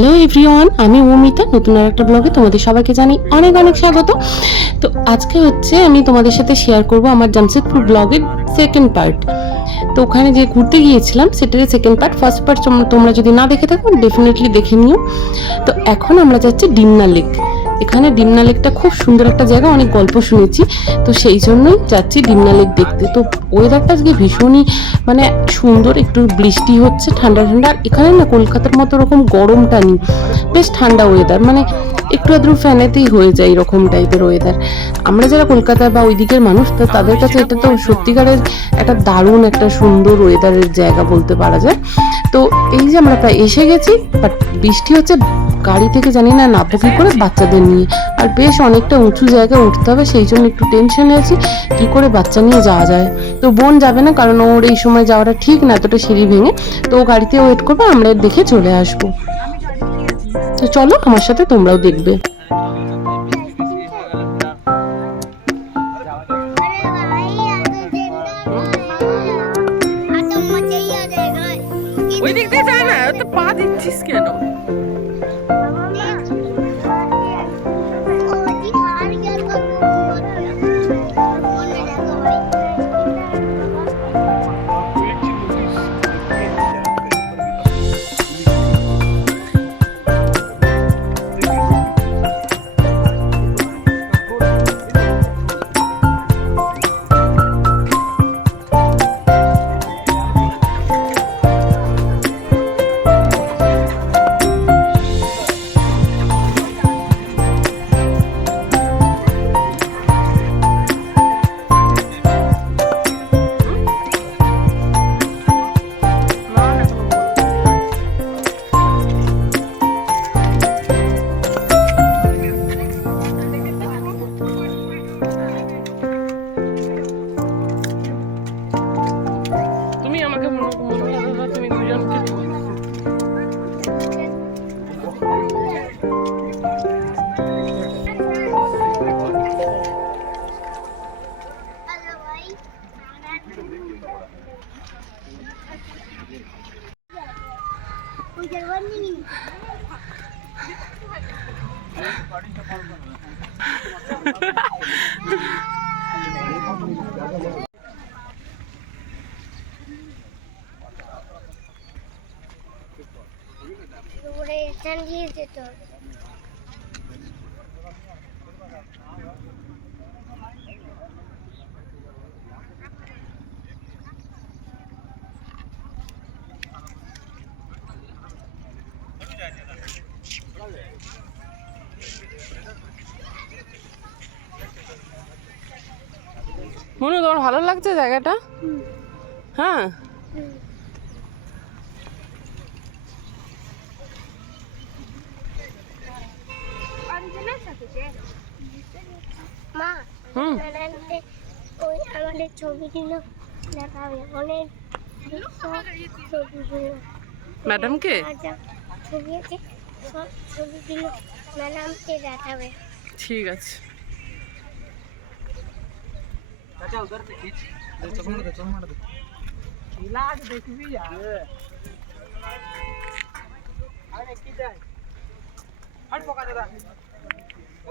Hello everyone আমি অমিতা নতুন আর একটা ব্লগে তোমাদের সবাইকে জানি অনেক অনেক স্বাগত। তো আজকে হচ্ছে আমি তোমাদের সাথে শেয়ার করব আমার জামশেদপুর ব্লগের সেকেন্ড পার্ট তো ওখানে যে ঘুরতে গিয়েছিলাম, সেটারই সেকেন্ড পার্ট ফার্স্ট পার্ট তোমরা যদি না দেখে থাকো ডেফিনেটলি দেখে নিও। তো এখন আমরা যাচ্ছি ডিমনা লেক এখানে ডিমনা লেকটা খুব সুন্দর একটা জায়গা, অনেক গল্প শুনেছি। তো সেই জন্যই যাচ্ছি ডিমনা লেক দেখতে। তো ওয়েদারটা আজকে ভীষণই মানে সুন্দর একটু বৃষ্টি হচ্ছে, ঠান্ডা ঠান্ডা। আর এখানে না কলকাতার মতো ওরকম গরমটা নেই। বেশ ঠান্ডা ওয়েদার মানে একটু আদ্রু ফ্যানেতেই হয়ে যায় এরকম টাইপের ওয়েদার আমরা যারা কলকাতা বা ওই দিকের মানুষ, তো তাদের কাছে এটা তো সত্যিকারের একটা দারুণ একটা সুন্দর ওয়েদারের জায়গা বলতে পারা যায়। তো এই যে আমরা প্রায় এসে গেছি বাট বৃষ্টি হচ্ছে গাড়ি থেকে জানি না নাপকি করে বাচ্চাদের নিয়ে। আর বেশ অনেকটা উঁচু জায়গায় উঠতে হবে, সেই জন্য একটু টেনশনে আছি, কি করে বাচ্চা নিয়ে যাওয়া যায়। তো বোন যাবে না, কারণ ওর এই সময় যাওয়াটা ঠিক না, এতটা সিঁড়ি ভেঙে। তো ও গাড়িতে ওয়েট করবে, আমরা দেখে চলে আসব। তো চলো, আমার সাথে তোমরাও দেখবে। ওই দিক দিয়ে যায় না তো পা দিচ্ছিস কেন? এখান দিয়ে যেতে মনু তোমার ভালো লাগছে জায়গাটা? হ্যাঁ? মা ওই আমাদের ছবিগুলো দেখাবে অনেক ছবিগুলো ম্যাডামকে? ছবি আছে সব ছবিগুলো ম্যাডামকে দেখাবে। ঠিক আছে। चाचा उधर से खींच. दे चल मार दे चल मार दे इलाज देख भी यार अरे किधर हट पका दादा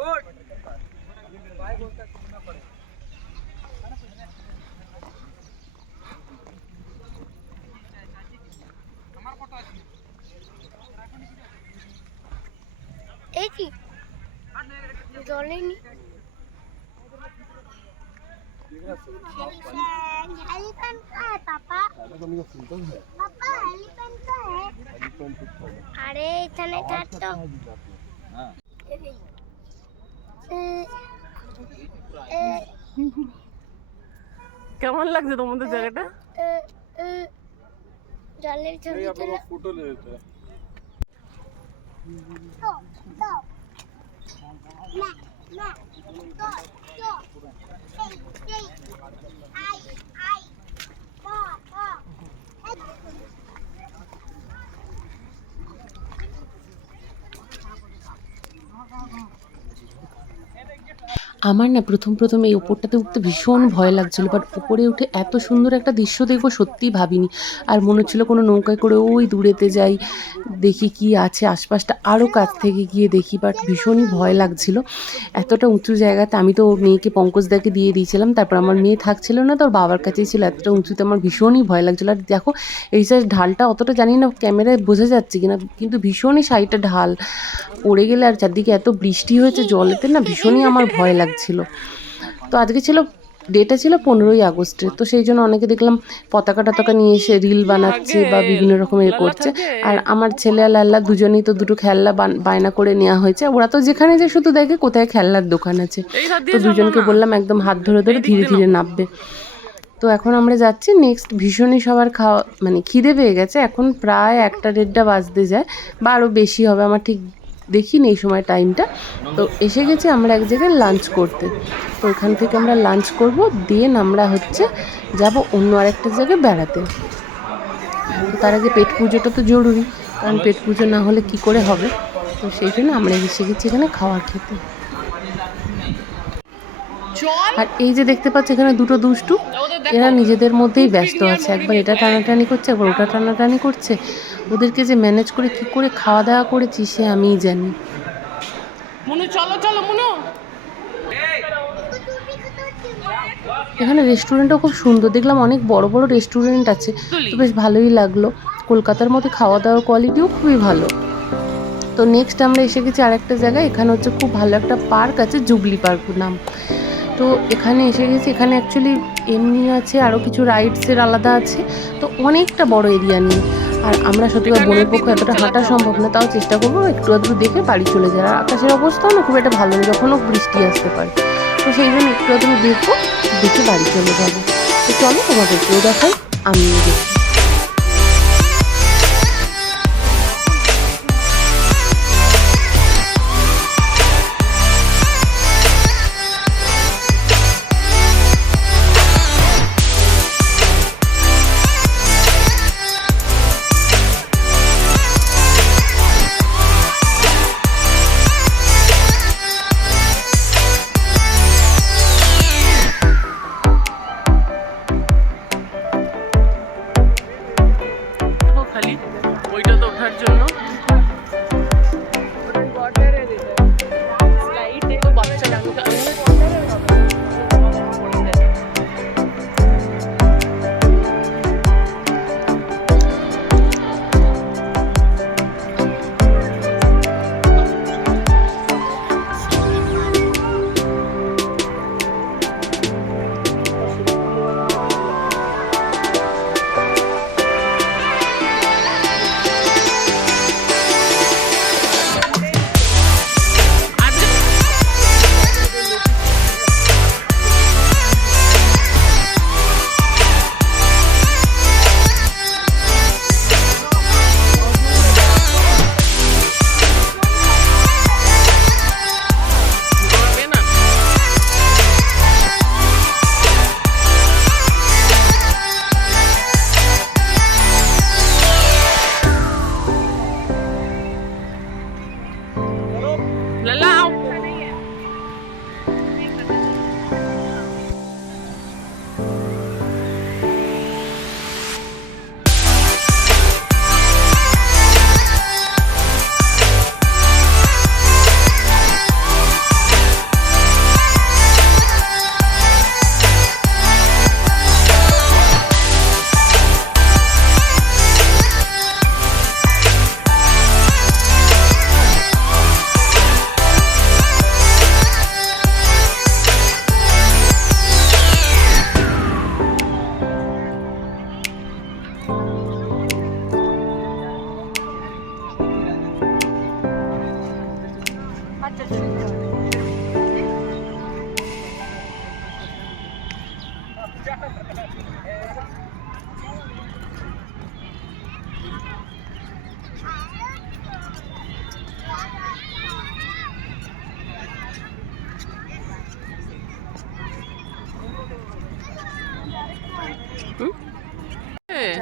ओट भाई बोलता सुनना पड़े एक ही जल नहीं. एलिफेंट का है पापा पापा एलिफेंट का है अरे इतने काट तो ए, ए, কেমন লাগছে তোমাদের জায়গাটা এ, এ, জলের ছবি তোলা তো, তো। না, না, তো, তো। এই, এই, আই, আই, তো, আমার না প্রথম প্রথম এই ওপরটাতে উঠতে ভীষণ ভয় লাগছিল বাট উপরে উঠে এত সুন্দর একটা দৃশ্য দেখব সত্যিই ভাবিনি। আর মনে হচ্ছিল কোনো নৌকায় করে ওই দূরেতে যাই, দেখি কি আছে আশপাশটা আরও কাছ থেকে গিয়ে দেখি বাট ভীষণই ভয় লাগছিল। এতটা উঁচু জায়গাতে আমি তো ওর মেয়েকে পঙ্কজদাকে দিয়ে দিয়েছিলাম, তারপর আমার মেয়ে থাকছিল না, তোর বাবার কাছেই ছিল, এতটা উঁচুতে আমার ভীষণই ভয় লাগছিল। আর দেখো, এই যে ঢালটা অতটা জানি না ক্যামেরায় বোঝা যাচ্ছে কিনা, কিন্তু ভীষণই সাইডটা ঢাল পড়ে গেলে আর চারদিকে এত বৃষ্টি হয়েছে জলেতে না, ভীষণই আমার ভয় লাগছিল তো আজকে ছিল ডেটা ছিল পনেরোই আগস্টের তো সেই জন্য অনেকে দেখলাম পতাকা টতাকা নিয়ে এসে রিল বানাচ্ছে বা বিভিন্ন রকমের করছে। আর আমার ছেলে আর লাল্লা দুজনেই তো দুটো খেলনা বায়না করে নেওয়া হয়েছে। ওরা তো যেখানে যে শুধু দেখে কোথায় খেলনার দোকান আছে। তো দুজনকে বললাম একদম হাত ধরে ধরে ধীরে ধীরে নামবে। তো এখন আমরা যাচ্ছি নেক্সট ভীষণই সবার খাওয়া মানে খিদে পেয়ে গেছে। এখন প্রায় একটা দেড়টা বাজতে যায় বা আরও বেশি হবে। আমার ঠিক দেখিনি এই সময় টাইমটা তো এসে গেছি আমরা এক জায়গায় লাঞ্চ করতে। তো ওখান থেকে আমরা লাঞ্চ করব দেন আমরা হচ্ছে যাব অন্য আরেকটা জায়গায় বেড়াতে। তার আগে পেট পুজোটা তো জরুরি কারণ পেট পুজো না হলে কি করে হবে? তো সেই জন্য আমরা এসে গেছি এখানে খাওয়ার খেতে। আর এই যে দেখতে পাচ্ছ এখানে দুটো দুষ্টু। এরা নিজেদের মধ্যেই ব্যস্ত আছে। একবার এটা টানাটানি করছে একবার ওটা টানাটানি করছে। ওদেরকে যে ম্যানেজ করে কি করে খাওয়া দাওয়া করেছি সে আমিই জানি। মুনু চলো চলো মুনু। এখানে রেস্টুরেন্টও খুব সুন্দর। দেখলাম অনেক বড় বড় রেস্টুরেন্ট আছে। তো বেশ ভালোই লাগল। কলকাতার মধ্যে খাওয়া দাওয়ার কোয়ালিটিও খুবই ভালো। তো নেক্সট আমরা এসে গেছি আরেকটা জায়গায়। এখানে হচ্ছে খুব ভালো একটা পার্ক আছে জুবলি পার্ক নাম। তো এখানে এসে গেছি। এখানে অ্যাকচুয়ালি এমনি আছে আরও কিছু রাইডসের আলাদা আছে। তো অনেকটা বড় এরিয়া নিয়ে। আর আমরা সত্যি বনের পক্ষে এতটা হাঁটা সম্ভব না, তাও চেষ্টা করব একটু আধটু দেখে বাড়ি চলে যায় আর আকাশের অবস্থাও না খুব একটা ভালো নেই যখনও বৃষ্টি আসতে পারে। তো সেই জন্য একটু আধটু দেখব, দেখে বাড়ি চলে যাব। তো চলো তোমাদেরকেও দেখাই, আমিও দেখো জন্য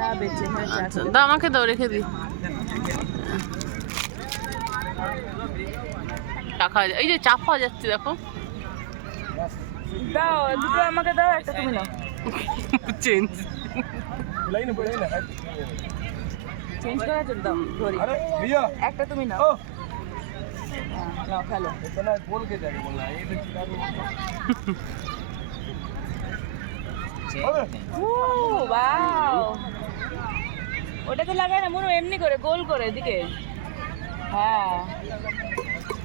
এ, আচ্ছা দা আমাকে দাও রেখে দি টাকা এই যে চাপ পাওয়া যাচ্ছে দেখো। দাও দুটো আমাকে দাও একটা তুমি নাও। চেঞ্জ চেঞ্জ করার জন্য দাও ধরি। একটা তুমি নাও। হ্যাঁ, নাও খেলো। ও বাও ওটাতে লাগায় না মনে এমনি করে গোল করে এদিকে। হ্যাঁ।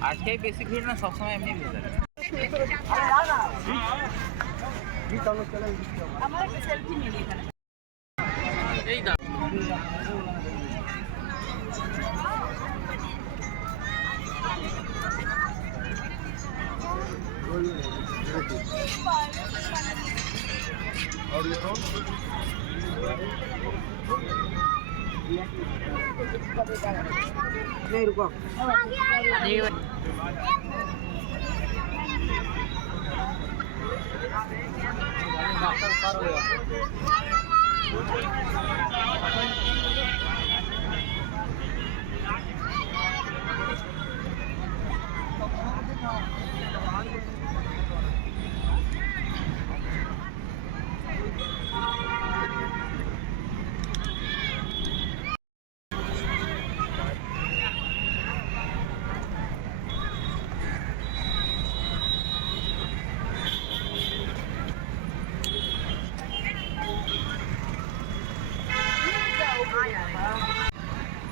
আজকে বেশি ভিড় না সবসময় এমনি ভিড় থাকে আমার একটা সেলফি নিয়ে এখানে। এই দাও नहीं रुको डॉक्टर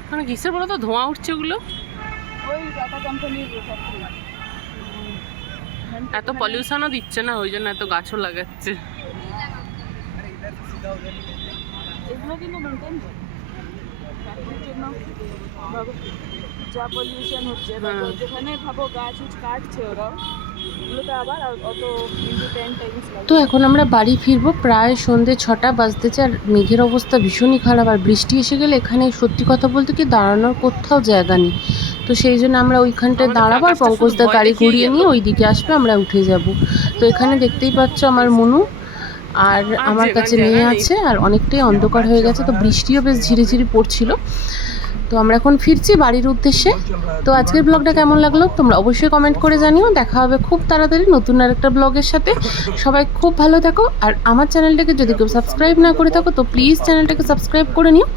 মানে কিসের বলো তো? ধোঁয়া উঠছে ওগুলো? ফ্যাক্টরি এত পলিউশনও দিচ্ছে না ওই জন্য এত গাছও লাগাচ্ছে। এগুলো কিন্তু মেনটেন যা পলিউশন হচ্ছে বা যেখানে ভাবো গাছ কাটছে ওরা তো এখন আমরা বাড়ি ফিরবো প্রায় সন্ধে ছটা বাজতেছে আর মেঘের অবস্থা ভীষণই খারাপ আর বৃষ্টি এসে গেলে এখানে সত্যি কথা বলতে কি দাঁড়ানোর কোথাও জায়গা নেই। তো সেই জন্য আমরা ওইখানটায় দাঁড়াবার দাঁড়াবো আর আকাশটা শুধু পঙ্কজদা ভয় গাড়ি ঘুরিয়ে নিয়ে ওই দিকে আসবে আমরা উঠে যাব। তো এখানে দেখতেই পাচ্ছ আমার মনু আর আমার কাছে মেয়ে আছে আর অনেকটাই অন্ধকার হয়ে গেছে তো বৃষ্টিও বেশ ঝিরিঝিরি পড়ছিল। তো আমরা এখন ফিরছি বাড়ির উদ্দেশ্যে। তো আজকের ব্লগটা কেমন লাগল তোমরা অবশ্যই কমেন্ট করে জানিও। দেখা হবে খুব তাড়াতাড়ি নতুন আর একটা ব্লগের সাথে। সবাই খুব ভালো থাকো। আর আমার চ্যানেলটাকে যদি কেউ সাবস্ক্রাইব না করে থাকো, তো প্লিজ চ্যানেলটাকে সাবস্ক্রাইব করে নিও।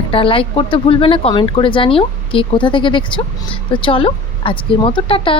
একটা লাইক করতে ভুলবে না কমেন্ট করে জানিও কে কোথা থেকে দেখছ। তো চলো, আজকের মতো টাটা।